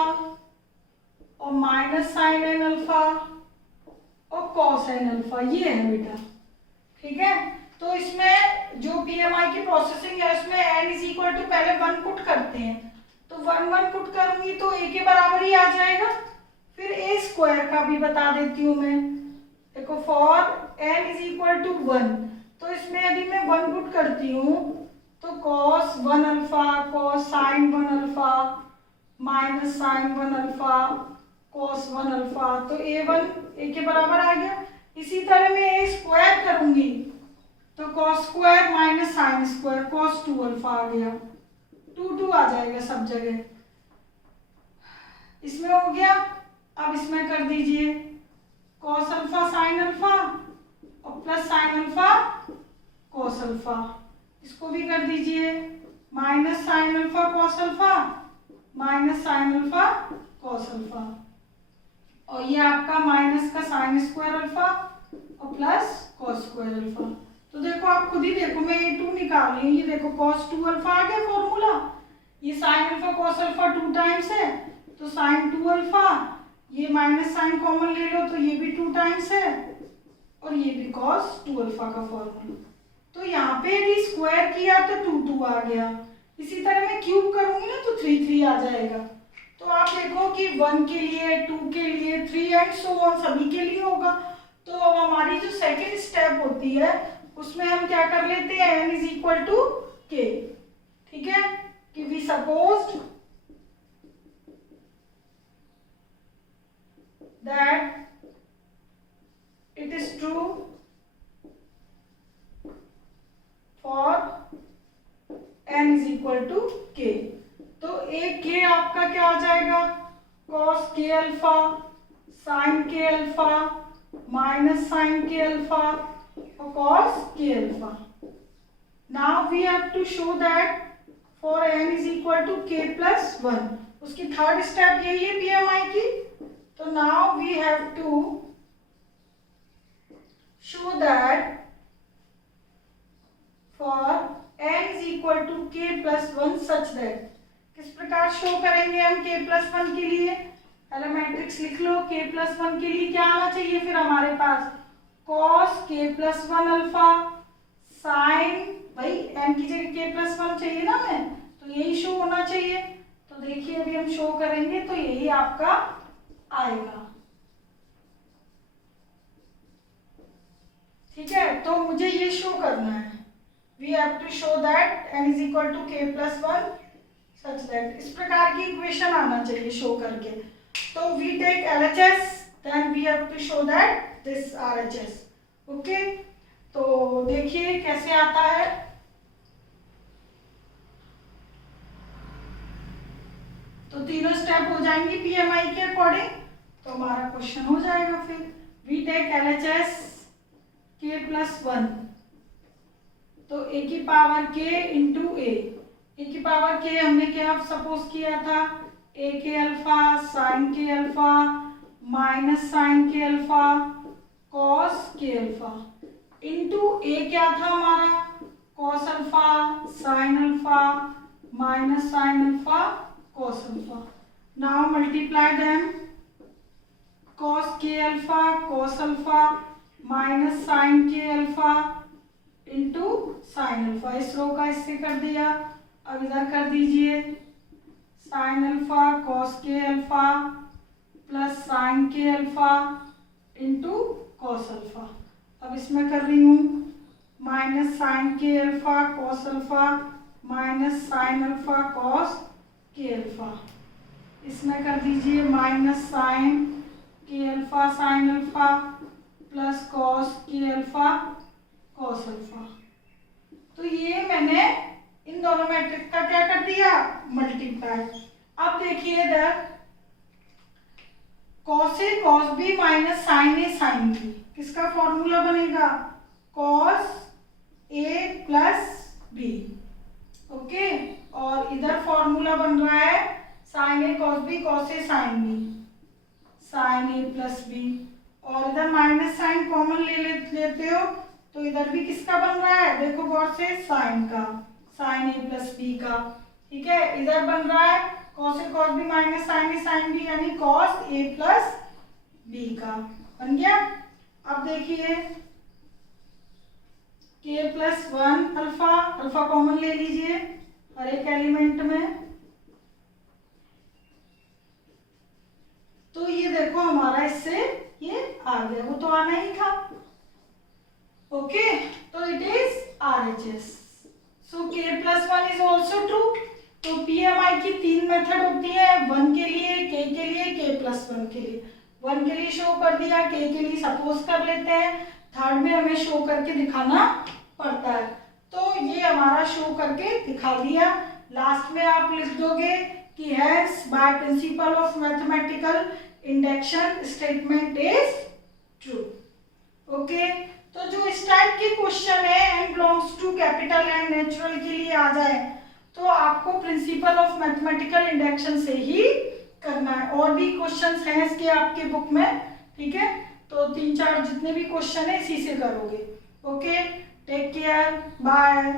और माइनस साइन एन अल्फा और कॉस एन अल्फा, ये है बेटा, ठीक है। तो इसमें जो पीएमआई की प्रोसेसिंग है उसमें एन इज इक्वल टू पहले 1 पुट करते हैं, तो 1 1 पुट करूंगी तो ए के बराबर ही आ जाएगा। फिर ए स्क्वायर का भी बता देती हूँ मैं, देखो for n is equal to 1, तो इसमें यदि मैं 1 पुट करती हूँ तो cos 1 alpha cos sine 1 alpha minus sine 1 alpha cos 1 alpha, तो a1 a के बराबर आ गया। इसी तरह मैं a स्क्वायर करूंगी तो cos square minus sine square, cos 2 alpha आ गया, 2 आ जाएगा सब जगह। इसमें हो गया। अब इसमें कर दीजिए cos अल्फा साइन अल्फा और plus sign alpha cos alpha, इसको भी कर दीजिए minus sine alpha cos alpha minus sine alpha cos alpha, और ये आपका माइनस का साइन स्क्वायर अल्फा और प्लस cos स्क्वायर अल्फा। तो देखो आप खुद ही देखो, मैं ये 2 निकाल रही हूँ, ये देखो cos 2 अल्फा आ गया फॉर्मूला, ये sign alpha cos alpha 2 times है तो साइन 2 अल्फा, ये माइनस साइन कॉमन ले लो तो ये भी 2 टाइम्स है और ये भी cos 2 अल्फा का फॉर्मूला। तो यहाँ पे यदि स्क्वायर किया तो 2 आ गया, इसी तरह मैं क्यूब करूंगी ना तो 3 आ जाएगा। तो आप देखो कि 1 के लिए, 2 के लिए, 3 एंड सो ऑन सभी के लिए होगा। तो अब हमारी जो सेकेंड स्टेप होती है उसमें हम क्या कर लेते हैं, n is equal to k, ठीक है, कि we supposed that it is true for n is equal to k। तो एक k आपका क्या आ जाएगा, cos k alpha sin k alpha minus sin k alpha और cos k alpha. Now we have to show that for n is equal to k plus 1, उसकी third step यही है PMI की। So now we have to show that for n is equal to k plus 1 such that, किस प्रकार show करेंगे हम k plus 1 के लिए, पहले मैट्रिक्स लिख लो। k plus 1 के लिए क्या आना चाहिए फिर हमारे पास, cos k plus 1 alpha sin, भाई n की जगह k plus 1 चाहिए ना मैं, तो यही शो होना चाहिए। तो देखिए अभी हम शो करेंगे तो यही आपका आएगा, ठीक है। तो मुझे ये शो करना है, we have to show that n is equal to k plus 1 such that, इस प्रकार की इक्वेशन आना चाहिए शो करके। तो we take LHS, then we have to show that this RHS, okay. तो देखिए कैसे आता है, तो तीनों स्टेप हो जाएंगी PMI के अकॉर्डिंग, तो हमारा क्वेश्चन हो जाएगा। फिर we take LHS k plus 1, तो a की पावर k इंटू a की पावर k हमने क्या सपोज किया था, a k alpha sine k alpha minus sine k alpha cos k alpha into a क्या था हमारा, cos alpha sine alpha minus sine alpha cos alpha. Now multiply them, cos k alpha minus sine k alpha into sine alpha, इस row का इससे कर दिया। अब इधर कर दीजिए sine alpha cos k alpha plus sine k alpha into cos alpha. अब इसमें कर रही हूँ minus sine k alpha cos alpha minus sine alpha cos k alpha, इसमें कर दीजिए minus sine k alpha sine alpha plus cos k alpha cos alpha. तो ये मैंने इन दोनों मैट्रिक्स का क्या कर दिया, मल्टीप्लाई। अब देखिए इधर cos A cos B minus sine A sine B, किसका फॉर्मूला बनेगा, cos A plus B, okay. और इधर फॉर्मूला बन रहा है sine A cos B cos A sine B, sine A plus B, और इधर माइनस साइन कॉमन लेते हो तो इधर भी किसका बन रहा है, देखो गौर से, साइन का, साइन A प्लस B का, ठीक है। इधर बन रहा है cos A cos B minus sine A sine B, यानी cos A प्लस B का बन गया। अब देखिए k plus 1 alpha, alpha common ले लीजिए हर एक एलिमेंट में, तो ये देखो हमारा इससे ये आ गया, वो तो आना ही था, ओके। तो it is RHS, so k plus 1 is also true. तो PMI की 3 मेथड होती है, 1 के लिए, k के लिए, k प्लस 1 के लिए। 1 के लिए शो कर दिया, k के लिए सपोज कर लेते हैं, थर्ड में हमें शो करके दिखाना पड़ता है। तो ये हमारा शो करके दिखा दिया। लास्ट में आप लिख दोगे कि hence by principle of mathematical induction statement is true. Okay, तो जो इस टाइप के क्वेश्चन है n belongs to capital and natural के लिए आ जाए तो आपको प्रिंसिपल ऑफ मैथमेटिकल इंडक्शन से ही करना है। और भी क्वेश्चंस हैं इसके आपके बुक में, ठीक है, तो 3-4 जितने भी क्वेश्चन है इसी से करोगे। Okay, take care, bye.